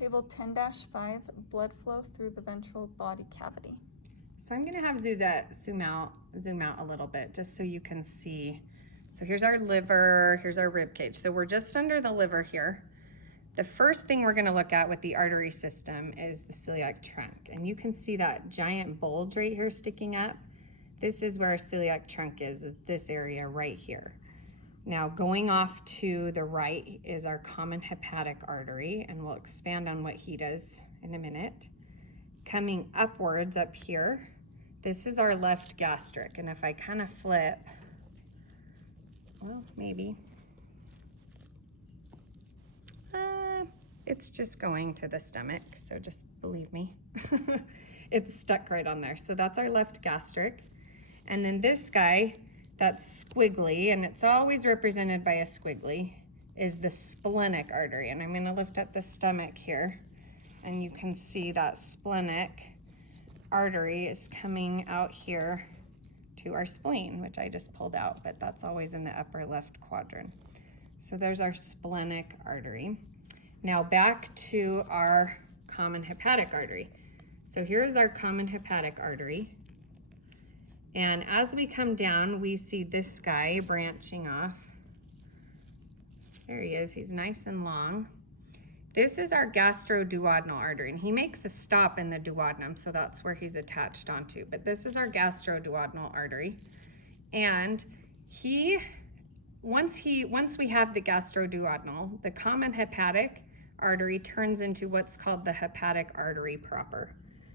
Table 10-5, blood flow through the ventral body cavity. So I'm gonna have Zuzette zoom out a little bit just so you can see. So here's our liver, here's our rib cage. So we're just under the liver here. The first thing we're gonna look at with the artery system is the celiac trunk. And you can see that giant bulge right here sticking up. This is where our celiac trunk is this area right here. Now going off to the right is our common hepatic artery, and we'll expand on what he does in a minute. Coming upwards up here, this is our left gastric, and if I kind of flip, well, maybe. It's just going to the stomach, so just believe me. It's stuck right on there. So that's our left gastric. And then this guy, that's squiggly, and it's always represented by a squiggly, is the splenic artery. And I'm gonna lift up the stomach here, and you can see that splenic artery is coming out here to our spleen, which I just pulled out, but that's always in the upper left quadrant. So there's our splenic artery. Now back to our common hepatic artery. So here's our common hepatic artery. And as we come down, we see this guy branching off. There he is, he's nice and long. This is our gastroduodenal artery, and he makes a stop in the duodenum, so that's where he's attached onto. But this is our gastroduodenal artery. And once we have the gastroduodenal, the common hepatic artery turns into what's called the hepatic artery proper.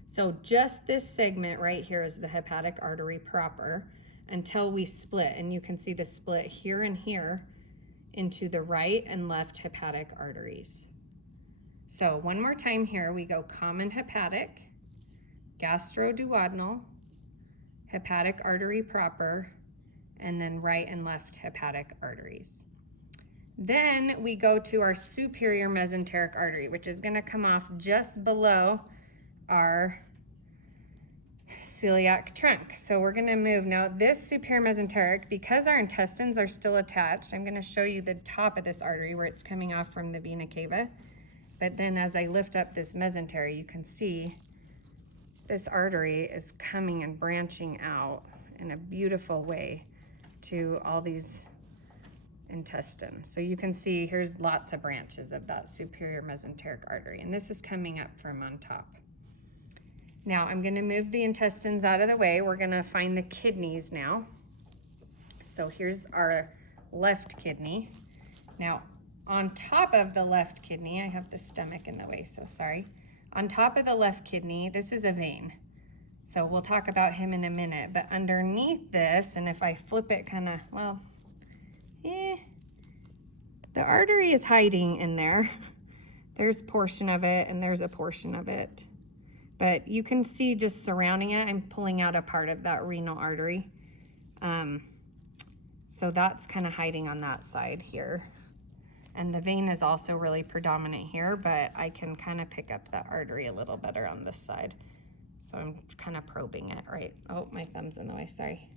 So just this segment right here is the hepatic artery proper until we split, and you can see the split here and here into the right and left hepatic arteries. So one more time here, we go common hepatic, gastroduodenal, hepatic artery proper, and then right and left hepatic arteries. Then we go to our superior mesenteric artery, which is gonna come off just below our celiac trunk. So we're gonna move now this superior mesenteric, because our intestines are still attached. I'm gonna show you the top of this artery where it's coming off from the vena cava. But then as I lift up this mesentery, you can see this artery is coming and branching out in a beautiful way to all these intestines. So you can see here's lots of branches of that superior mesenteric artery, and this is coming up from on top. Now I'm gonna move the intestines out of the way. We're gonna find the kidneys now. So here's our left kidney. Now on top of the left kidney, I have the stomach in the way, so sorry. On top of the left kidney, this is a vein. So we'll talk about him in a minute, but underneath this, and if I flip it kinda, well, the artery is hiding in there. There's a portion of it and there's a portion of it. But you can see just surrounding it, I'm pulling out a part of that renal artery. So that's kind of hiding on that side here. And the vein is also really predominant here, but I can kind of pick up that artery a little better on this side. So I'm kind of probing it, right? Oh, my thumb's in the way, sorry.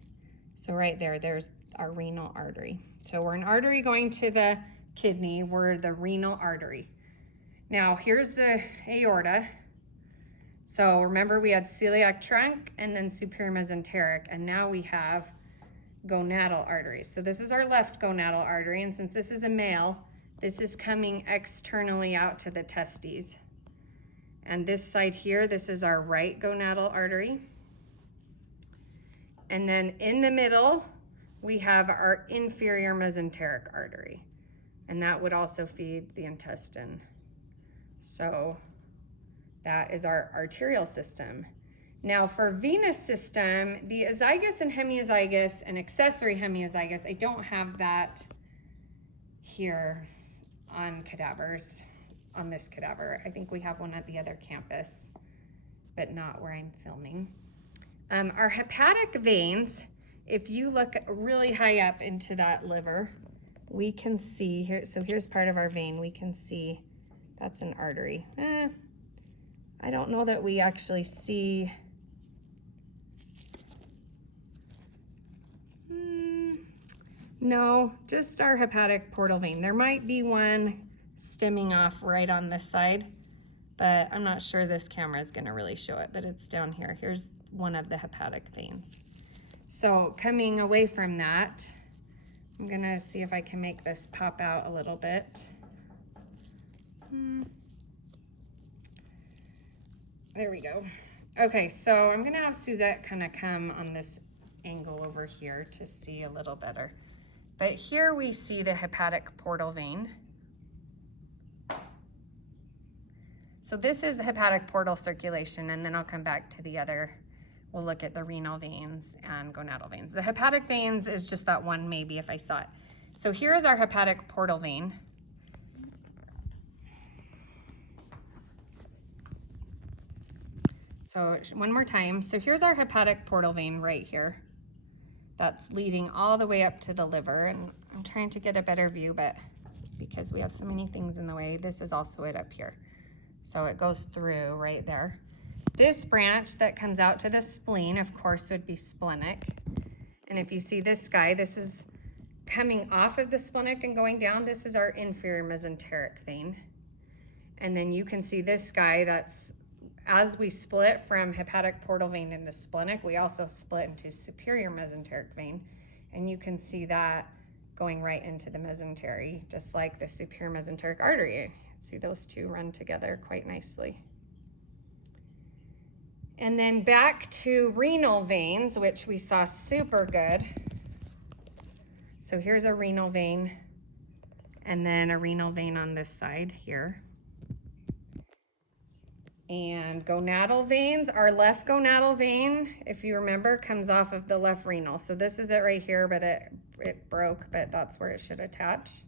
So right there, there's our renal artery. So we're an artery going to the kidney, we're the renal artery. Now here's the aorta. So remember we had celiac trunk and then superior mesenteric, and now we have gonadal arteries. So this is our left gonadal artery, and since this is a male, this is coming externally out to the testes. And this side here, this is our right gonadal artery. And then in the middle, we have our inferior mesenteric artery, and that would also feed the intestine. So that is our arterial system. Now for venous system, the azygous and hemiazygous and accessory hemiazygous, I don't have that here on cadavers, on this cadaver. I think we have one at the other campus, but not where I'm filming. Our hepatic veins, if you look really high up into that liver, we can see here, so here's part of our vein, we can see that's an artery. I don't know that we actually see, no, just our hepatic portal vein. There might be one stemming off right on this side, but I'm not sure this camera is gonna really show it, but it's down here. Here's one of the hepatic veins. So coming away from that, I'm gonna see if I can make this pop out a little bit. There we go. Okay, so I'm gonna have Suzette kind of come on this angle over here to see a little better. But here we see the hepatic portal vein. So this is hepatic portal circulation, and then I'll come back to the other. We'll look at the renal veins and gonadal veins. The hepatic veins is just that one maybe if I saw it. So here's our hepatic portal vein. So one more time. So here's our hepatic portal vein right here. That's leading all the way up to the liver. And I'm trying to get a better view, but because we have so many things in the way, this is also it up here. So it goes through right there. This branch that comes out to the spleen, of course, would be splenic. And if you see this guy, this is coming off of the splenic and going down. This is our inferior mesenteric vein. And then you can see this guy, that's as we split from hepatic portal vein into splenic, we also split into superior mesenteric vein. And you can see that going right into the mesentery, just like the superior mesenteric artery. See those two run together quite nicely. And then back to renal veins, which we saw super good. So here's a renal vein, and then a renal vein on this side here. And gonadal veins, our left gonadal vein, if you remember, comes off of the left renal. So this is it right here, but it broke, but that's where it should attach.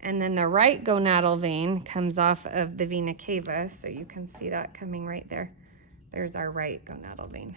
And then the right gonadal vein comes off of the vena cava, so you can see that coming right there. There's our right gonadal vein.